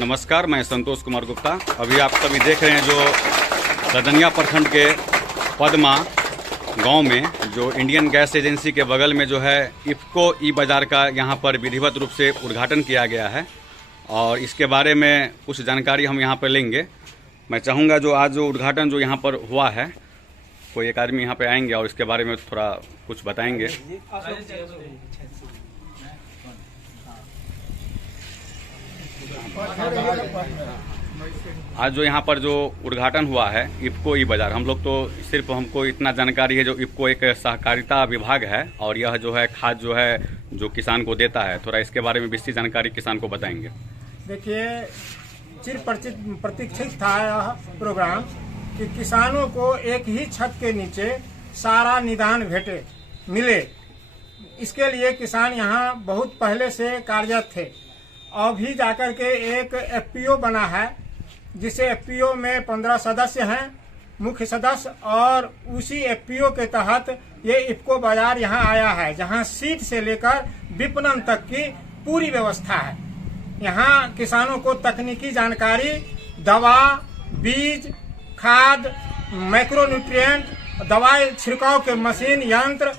नमस्कार, मैं संतोष कुमार गुप्ता। अभी आप सभी देख रहे हैं जो सदनिया प्रखंड के पदमा गांव में जो इंडियन गैस एजेंसी के बगल में जो है इफ्को ई बाज़ार का यहाँ पर विधिवत रूप से उद्घाटन किया गया है और इसके बारे में कुछ जानकारी हम यहाँ पर लेंगे। मैं चाहूँगा जो आज जो उद्घाटन जो यहाँ पर हुआ है, कोई एक आदमी यहाँ पे आएंगे और इसके बारे में थोड़ा कुछ बताएंगे। आज जो यहाँ पर जो उद्घाटन हुआ है इफ्को ई बाज़ार, हम लोग तो सिर्फ हमको इतना जानकारी है जो इफ्को एक सहकारिता विभाग है और यह जो है खाद जो है जो किसान को देता है, थोड़ा इसके बारे में विस्तृत जानकारी किसान को बताएंगे। देखिए, चिर प्रतीक्षित था यह प्रोग्राम कि किसानों को एक ही छत के नीचे सारा निदान भेटे मिले। इसके लिए किसान यहाँ बहुत पहले से कार्यरत थे। अभी जाकर के एक एफपीओ बना है, जिसे एफपीओ में 15 सदस्य हैं, मुख्य सदस्य, और उसी एफपीओ के तहत ये इफ्को बाजार यहाँ आया है, जहाँ सीड से लेकर विपणन तक की पूरी व्यवस्था है। यहाँ किसानों को तकनीकी जानकारी, दवा, बीज, खाद, माइक्रोन्यूट्रिएंट, दवाई छिड़काव के मशीन, यंत्र,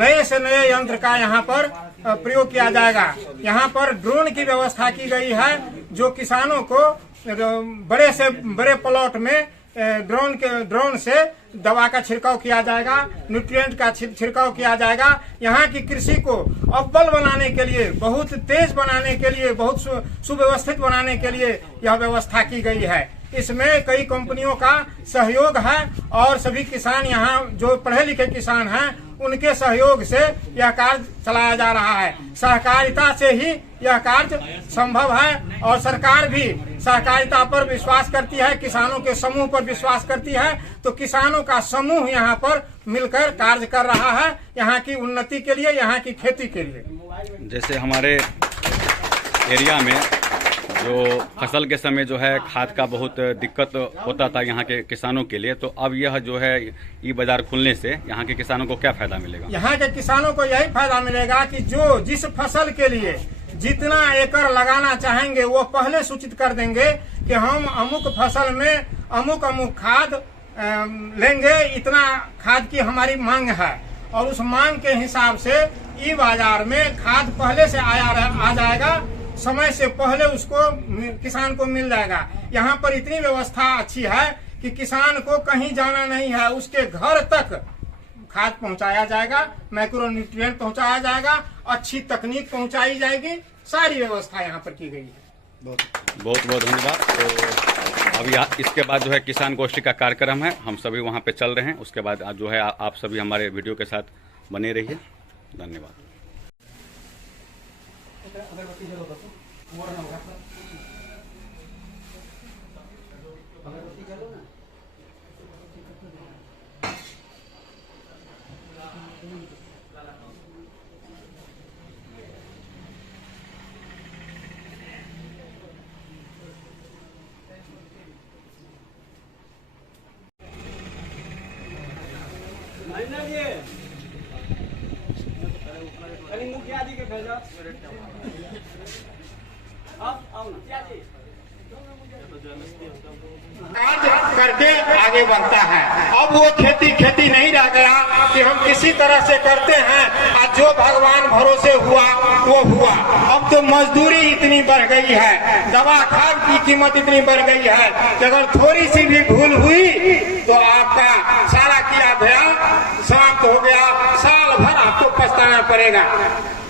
नए से नए यंत्र का यहाँ पर प्रयोग किया जाएगा। यहाँ पर ड्रोन की व्यवस्था की गई है, जो किसानों को बड़े से बड़े प्लॉट में ड्रोन से दवा का छिड़काव किया जाएगा, न्यूट्रिएंट का छिड़काव किया जाएगा। यहाँ की कृषि को अव्वल बनाने के लिए, बहुत तेज बनाने के लिए, बहुत सुव्यवस्थित बनाने के लिए यह व्यवस्था की गई है। इसमें कई कंपनियों का सहयोग है और सभी किसान यहाँ जो पढ़े लिखे किसान हैं, उनके सहयोग से यह कार्य चलाया जा रहा है। सहकारिता से ही यह कार्य संभव है और सरकार भी सहकारिता पर विश्वास करती है, किसानों के समूह पर विश्वास करती है। तो किसानों का समूह यहाँ पर मिलकर कार्य कर रहा है, यहाँ की उन्नति के लिए, यहाँ की खेती के लिए। जैसे हमारे एरिया में जो फसल के समय जो है खाद का बहुत दिक्कत होता था यहाँ के किसानों के लिए, तो अब यह जो है ई बाजार खुलने से यहाँ के किसानों को क्या फायदा मिलेगा? यहाँ के किसानों को यही फायदा मिलेगा कि जो जिस फसल के लिए जितना एकड़ लगाना चाहेंगे वो पहले सूचित कर देंगे कि हम अमुक फसल में अमुक खाद लेंगे, इतना खाद की हमारी मांग है, और उस मांग के हिसाब से ई बाजार में खाद पहले से आ जाएगा, समय से पहले उसको किसान को मिल जाएगा। यहाँ पर इतनी व्यवस्था अच्छी है कि किसान को कहीं जाना नहीं है, उसके घर तक खाद पहुँचाया जाएगा, माइक्रोन्यूट्रिएंट पहुँचाया जाएगा, अच्छी तकनीक पहुँचाई जाएगी, सारी व्यवस्था यहाँ पर की गई है। बहुत बहुत धन्यवाद। तो अभी इसके बाद जो है किसान गोष्ठी का कार्यक्रम है, हम सभी वहाँ पे चल रहे हैं। उसके बाद जो है आप सभी हमारे वीडियो के साथ बने रहिए। धन्यवाद। करके आगे बढ़ता है। अब वो खेती नहीं रह गया कि हम किसी तरह से करते हैं और जो भगवान भरोसे हुआ वो हुआ। अब तो मजदूरी इतनी बढ़ गई है, दवा खाद की कीमत इतनी बढ़ गई है कि अगर थोड़ी सी भी भूल हुई तो आपका सारा किया धया समाप्त हो गया, साल भर आपको पछताना पड़ेगा।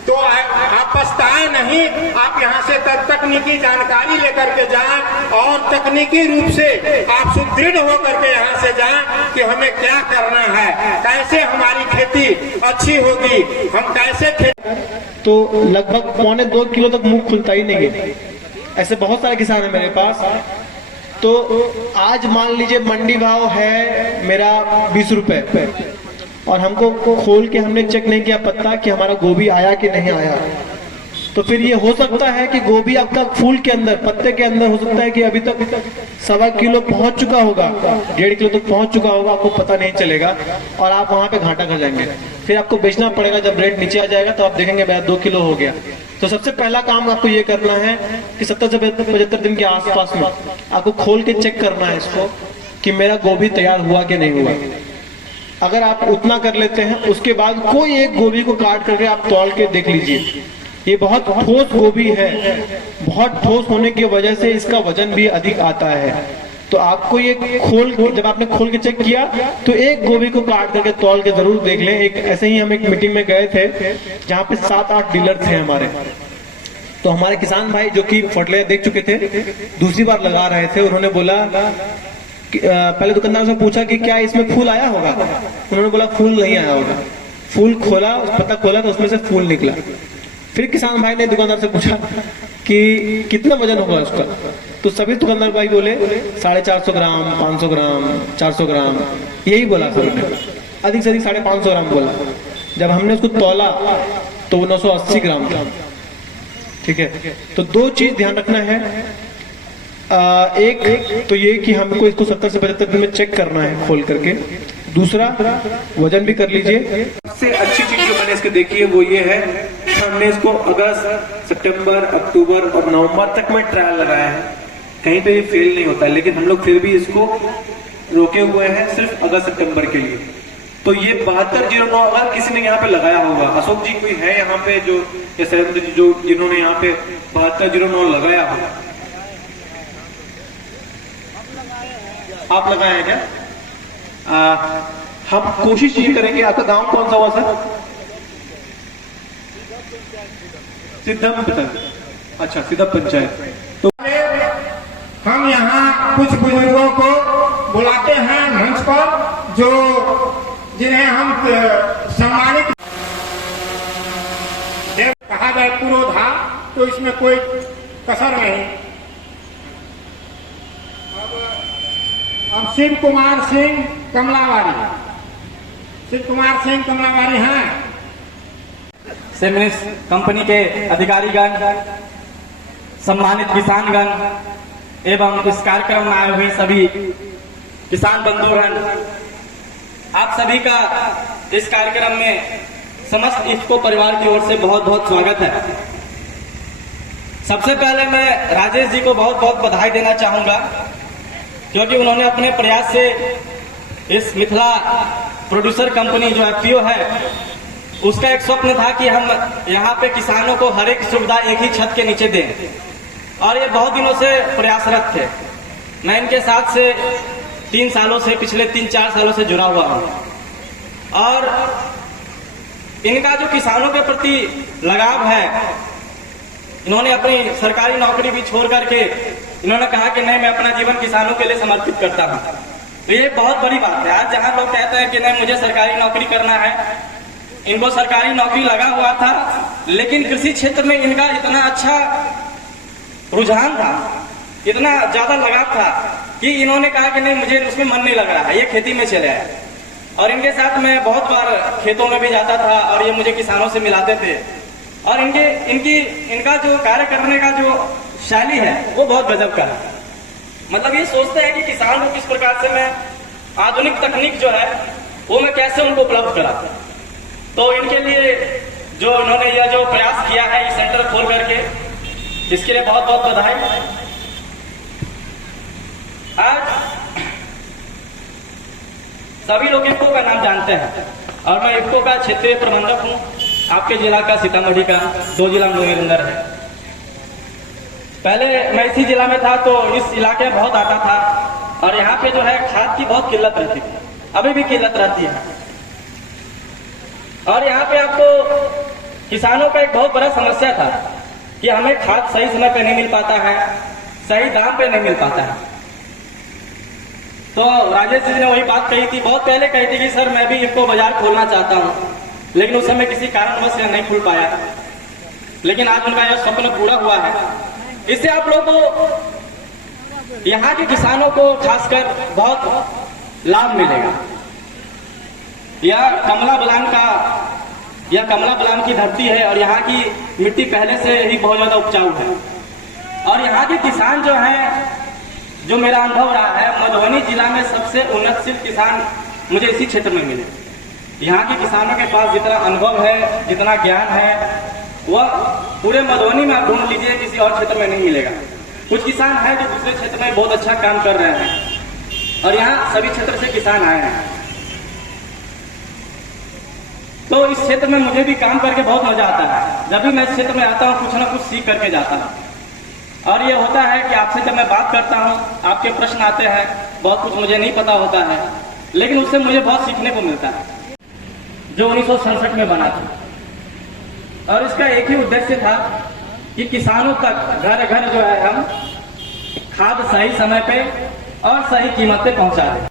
तो आप पछताए नहीं, आप यहाँ से तकनीकी जानकारी लेकर के जाएं और तकनीकी रूप से आप सुदृढ़ होकर के यहाँ से जाएं कि हमें क्या करना है, कैसे हमारी खेती अच्छी होगी, हम कैसे खेती। तो लगभग 1.25 किलो तक मुंह खुलता ही नहीं है। ऐसे बहुत सारे किसान है मेरे पास। तो आज मान लीजिए मंडी भाव है मेरा 20 रुपए, और हमको खोल के हमने चेक नहीं किया पता कि हमारा गोभी आया कि नहीं आया। तो फिर ये हो सकता है कि गोभी आपका फूल के अंदर, पत्ते के अंदर हो सकता है कि अभी तक 1.25 किलो पहुंच चुका होगा, 1.5 किलो तक पहुंच चुका होगा, आपको पता नहीं चलेगा और आप वहां पे घाटा कर जाएंगे। फिर आपको बेचना पड़ेगा, जब रेट नीचे आ जाएगा तो आप देखेंगे मेरा 2 किलो हो गया। तो सबसे पहला काम आपको ये करना है कि 70 से 75 दिन के आसपास में आपको खोल के चेक करना है इसको कि मेरा गोभी तैयार हुआ कि नहीं हुआ। अगर आप उतना कर लेते हैं, उसके बाद कोई एक गोभी को काट करके आप तौल के देख लीजिए। ये बहुत ठोस गोभी है, बहुत ठोस होने की वजह से इसका वजन भी अधिक आता है। तो आपको ये जब आपने खोल के चेक किया तो एक गोभी को काट करके तौल के जरूर देख लें। एक ऐसे ही हम एक मीटिंग में गए थे जहाँ पे 7-8 डीलर थे हमारे। तो हमारे किसान भाई जो कि फर्टिलाइजर देख चुके थे, दूसरी बार लगा रहे थे, उन्होंने बोला पहले दुकानदार से पूछा कि क्या इसमें फूल आया होगा। उन्होंने बोला फूल नहीं आया होगा। फूल खोला, पत्ता खोला तो उसमें से फूल निकला। फिर किसान भाई ने दुकानदार से पूछा कि कितना वजन होगा उसका, तो सभी दुकानदार भाई बोले 450 ग्राम, 500 ग्राम, 400 ग्राम, यही बोला सबने, अधिक से अधिक 550 ग्राम बोला। जब हमने उसको तौला तो वो 980 ग्राम था। ठीक है, तो 2 चीज ध्यान रखना है। एक तो ये कि हमको इसको 70 से 75 दिन में चेक करना है खोल करके। दूसरा, वजन भी कर लीजिए। सबसे अच्छी चीज जो मैंने इसके देखी है वो ये है कि हमने इसको अगस्त, सितंबर, अक्टूबर और नवंबर तक में ट्रायल लगाया है। कहीं पे भी फेल नहीं होता है, लेकिन हम लोग फिर भी इसको रोके हुए हैं सिर्फ अगस्त सितंबर के लिए। तो ये 7209 अगर किसी ने यहाँ पे लगाया होगा, अशोक जी कोई है यहाँ पे जो जिन्होंने यहाँ पे 7209 लगाया होगा? आप लगाए हैं क्या? हम कोशिश ये करेंगे। आपका गांव कौन सा हुआ सर? सिद्धम पंचायत। अच्छा, सिद्धम पंचायत। तो हम यहाँ कुछ बुजुर्गों को बुलाते हैं मंच पर, जो जिन्हें हम सम्मानित कहा जाए पुरोधा, तो इसमें कोई कसर नहीं। अब शिव कुमार सिंह कमलावारी, शिव कुमार सिंह कमलावारी हैं। सेमिनिस कंपनी के अधिकारीगण, सम्मानित किसानगण एवं इस कार्यक्रम में आए हुए सभी किसान बंधुगण, आप सभी का इस कार्यक्रम में समस्त इफ्को परिवार की ओर से बहुत बहुत स्वागत है। सबसे पहले मैं राजेश जी को बहुत बहुत बधाई देना चाहूंगा, क्योंकि उन्होंने अपने प्रयास से इस मिथिला प्रोड्यूसर कंपनी जो एफपीओ है, उसका एक स्वप्न था कि हम यहाँ पे किसानों को हर एक सुविधा एक ही छत के नीचे दें, और ये बहुत दिनों से प्रयासरत थे। मैं इनके साथ से 3 सालों से, पिछले 3-4 सालों से जुड़ा हुआ हूँ, और इनका जो किसानों के प्रति लगाव है, इन्होंने अपनी सरकारी नौकरी भी छोड़ करके इन्होंने कहा कि नहीं, मैं अपना जीवन किसानों के लिए समर्पित करता हूँ। तो ये बहुत बड़ी बात है। आज जहाँ लोग कहते हैं कि नहीं मुझे सरकारी नौकरी करना है, इनको सरकारी नौकरी लगा हुआ था, लेकिन कृषि क्षेत्र में इनका इतना अच्छा रुझान था, इतना ज्यादा लगाव था कि इन्होंने कहा कि नहीं, मुझे उसमें मन नहीं लग रहा है, ये खेती में चले आए। और इनके साथ मैं बहुत बार खेतों में भी जाता था और ये मुझे किसानों से मिलाते थे, और इनका जो कार्य करने का जो शैली है वो बहुत गजब का है। मतलब ये सोचते हैं कि किसान को किस प्रकार से मैं आधुनिक तकनीक जो है वो मैं कैसे उनको उपलब्ध करा। तो इनके लिए जो इन्होंने यह जो प्रयास किया है ये सेंटर खोल करके, इसके लिए बहुत बहुत बधाई। आज सभी लोग इफ्को का नाम जानते हैं, और मैं इफ्को का क्षेत्रीय प्रबंधक हूँ। आपके जिला का सीतामढ़ी का 2 जिला मेरे अंदर है। पहले मैं इसी जिला में था तो इस इलाके में बहुत आता था, और यहाँ पे जो है खाद की बहुत किल्लत रहती थी, अभी भी किल्लत रहती है। और यहाँ पे आपको किसानों का एक बहुत बड़ा समस्या था कि हमें खाद सही समय पे नहीं मिल पाता है, सही दाम पे नहीं मिल पाता है। तो राजेश जी ने वही बात कही थी, बहुत पहले कही थी कि सर मैं भी इफ्को बाजार खोलना चाहता हूँ, लेकिन उस समय किसी कारणवश नहीं खुल पाया। लेकिन आज उनका यह स्वप्न पूरा हुआ है। इससे आप लोगों को, यहाँ के किसानों को खासकर बहुत लाभ मिलेगा। यह कमला बलान का यह कमला बलान की धरती है और यहाँ की मिट्टी पहले से ही बहुत ज़्यादा उपजाऊ है। और यहाँ के किसान जो है, जो मेरा अनुभव रहा है, मधुबनी जिला में सबसे उन्नतशील किसान मुझे इसी क्षेत्र में मिले। यहाँ के किसानों के पास जितना अनुभव है, जितना ज्ञान है, वह पूरे मधुबनी में आप ढूंढ लीजिए, किसी और क्षेत्र में नहीं मिलेगा। कुछ किसान हैं जो दूसरे क्षेत्र में बहुत अच्छा काम कर रहे हैं और यहाँ सभी क्षेत्र से किसान आए हैं। तो इस क्षेत्र में मुझे भी काम करके बहुत मजा आता है। जब भी मैं इस क्षेत्र में आता हूँ, कुछ ना कुछ सीख करके जाता हूँ। और ये होता है कि आपसे जब मैं बात करता हूँ, आपके प्रश्न आते हैं, बहुत कुछ मुझे नहीं पता होता है, लेकिन उससे मुझे बहुत सीखने को मिलता है। जो 1967 में बना था और इसका एक ही उद्देश्य था कि किसानों तक घर घर जो है हम खाद सही समय पे और सही कीमत पे पहुंचा दें।